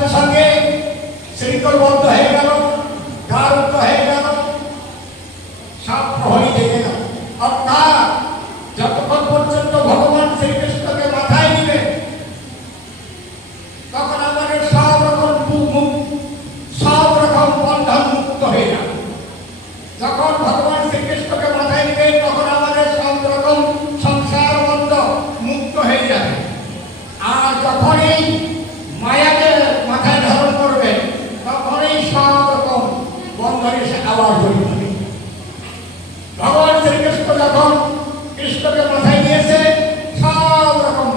সঙ্গে সঙ্গে শৃঙ্খলবদ্ধ হয়ে গেল, দ্বারুদ্ধ হয়ে গেল, সব প্রহরী দেখে গেল। অর্থাৎ যতক্ষণ পর্যন্ত ভগবান শ্রীকৃষ্ণকে মাথায় নিবে তখন আমাদের সব রকম বন্ধন মুক্ত হয়ে যাবে। যখন ভগবান শ্রীকৃষ্ণকে মাথায় নিবে তখন আমাদের সব রকম সংসার বন্ধ মুক্ত হয়ে যাবে। আর যখনই মায়াকে মাথায় ধারণ করবে তখনই সব রকম বন্ধনে সে আবার জড়িত হবে। ভগবান শ্রীকৃষ্ণ যখন কৃষ্ণকে মাথায় নিয়েছে সব রকম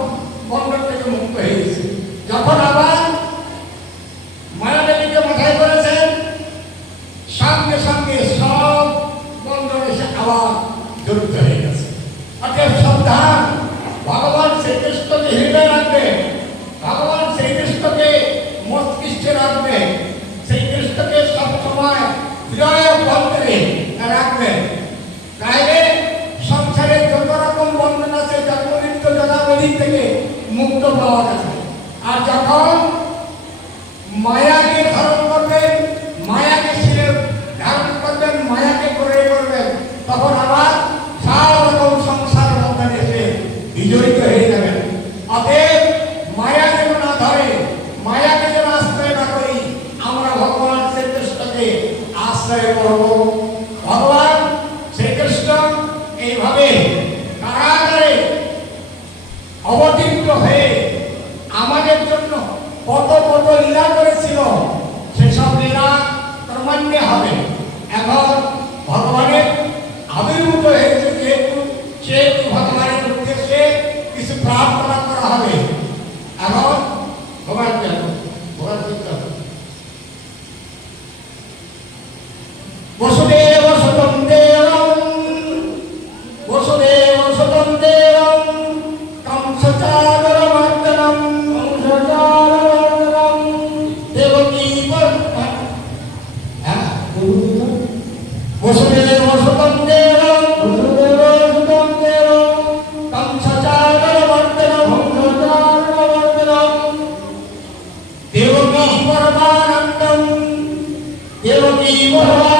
বন্ধন থেকে মুক্ত হয়ে গেছে। যখন আবার মায়াদেবীকে মাথায় করেছেন সঙ্গে সঙ্গে সব বন্ধনে সে আবার জড়িত হয়ে গেছে। অতএব সাবধান, ভগবান শ্রীকৃষ্ণকে হৃদয়ে রাখবে, ভগবান শ্রীকৃষ্ণকে মস্তিষ্কে রাখবে, শ্রীকৃষ্ণকে সবসময় হৃদয় অভ্যন্তরে রাখবে। তাইলে সংসারের যত রকম বন্ধন আছে জন্ম মৃত্যু জনাবলী থেকে মুক্ত পাওয়া যাবে। আর যখন মায়াকে ধারণ করবেন, মায়াকে শিরে ধারণ করবেন, মায়াকে করে করবেন, তখন আবার সব রকম সংসার বন্ধনে এসে বিজড়িত হয়ে যাবেন। অতএব মায়া যেন না ধরে, মায়াকে যেন আশ্রয় না করি, আমরা ভগবান শ্রীকৃষ্ণকে আশ্রয় করব। ভগবান শ্রীকৃষ্ণ এইভাবে কারাগারে অবতীর্ণ হয়ে আমাদের জন্য কত কত লীলা করেছিল, সেসব লীলা ক্রমান্বয়ে হবে। এখন ভগবানের আবির্ভূত হয়েছে যেহেতু, সেহেতু ভগবানের উদ্দেশ্যে কিছু প্রার্থনা করা হবে। এখন ভগবান বসুদেব সুতং দেবং বসুদেব সুতং দেবং কংসচারমর্দনম দেবকী বসুদেব সুতং দেবং কংসচারমর্দনম দেবকী পরমানন্দম দেবকী পরমানন্দম